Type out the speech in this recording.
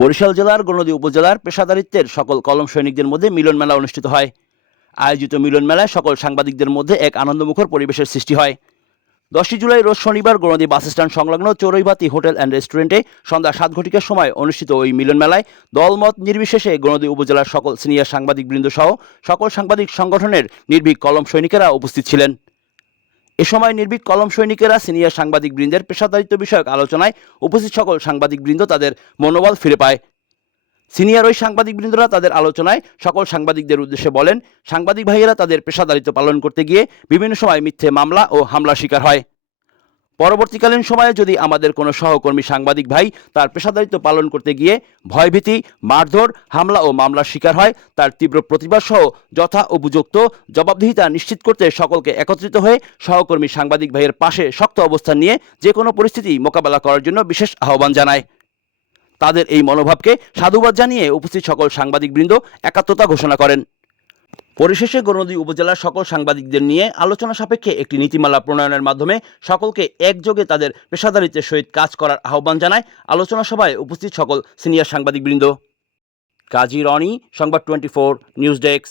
বরিশাল জেলার গণদী উপজেলার পেশাদারিত্বের সকল কলম সৈনিকদের মধ্যে মিলন মেলা অনুষ্ঠিত হয়। আয়োজিত মিলন মেলায় সকল সাংবাদিকদের মধ্যে এক আনন্দমুখর পরিবেশের সৃষ্টি হয়। 10 জুলাই রোজ শনিবার গণদী বাসস্ট্যান্ড সংলগ্ন চড়ুইবাতি হোটেল অ্যান্ড রেস্টুরেন্টে সন্ধ্যা 7 ঘটিকার সময় অনুষ্ঠিত ওই মিলন মেলায় দলমত নির্বিশেষে গণদী উপজেলার সকল সিনিয়র সাংবাদিকবৃন্দ সহ সকল সাংবাদিক সংগঠনের নির্ভীক কলম সৈনিকেরা উপস্থিত ছিলেন। এ সময় নির্ভীক কলম সৈনিকেরা সিনিয়র সাংবাদিকবৃন্দের পেশাদারিত্ব বিষয়ক আলোচনায় উপস্থিত সকল সাংবাদিকবৃন্দ তাদের মনোবল ফিরে পায়। সিনিয়র ওই সাংবাদিকবৃন্দরা তাদের আলোচনায় সকল সাংবাদিকদের উদ্দেশ্যে বলেন, সাংবাদিক ভাইয়েরা তাদের পেশাদারিত্ব পালন করতে গিয়ে বিভিন্ন সময় মিথ্যে মামলা ও হামলার শিকার হয়। পরবর্তীকালীন সময়ে যদি আমাদের কোনো সহকর্মী সাংবাদিক ভাই তার পেশাদারিত্ব পালন করতে গিয়ে ভয়ভীতি, মারধর, হামলা ও মামলার শিকার হয়, তার তীব্র প্রতিবাদ সহ যথা উপযুক্ত জবাবদিহিতা নিশ্চিত করতে সকলকে একত্রিত হয়ে সহকর্মী সাংবাদিক ভাইয়ের পাশে শক্ত অবস্থান নিয়ে যে কোনো পরিস্থিতি মোকাবেলা করার জন্য বিশেষ আহ্বান জানায়। তাদের এই মনোভাবকে সাধুবাদ জানিয়ে উপস্থিত সকল সাংবাদিকবৃন্দ একাত্মতা ঘোষণা করেন। পরিশেষে গণদী উপজেলার সকল সাংবাদিকদের নিয়ে আলোচনা সাপেক্ষে একটি নীতিমালা প্রণয়নের মাধ্যমে সকলকে একযোগে তাদের পেশাদারিত্বের সহিত কাজ করার আহ্বান জানায় আলোচনা সভায় উপস্থিত সকল সিনিয়র সাংবাদিকবৃন্দ। কাজী রনি, সংবাদ 24 নিউজ ডেস্ক।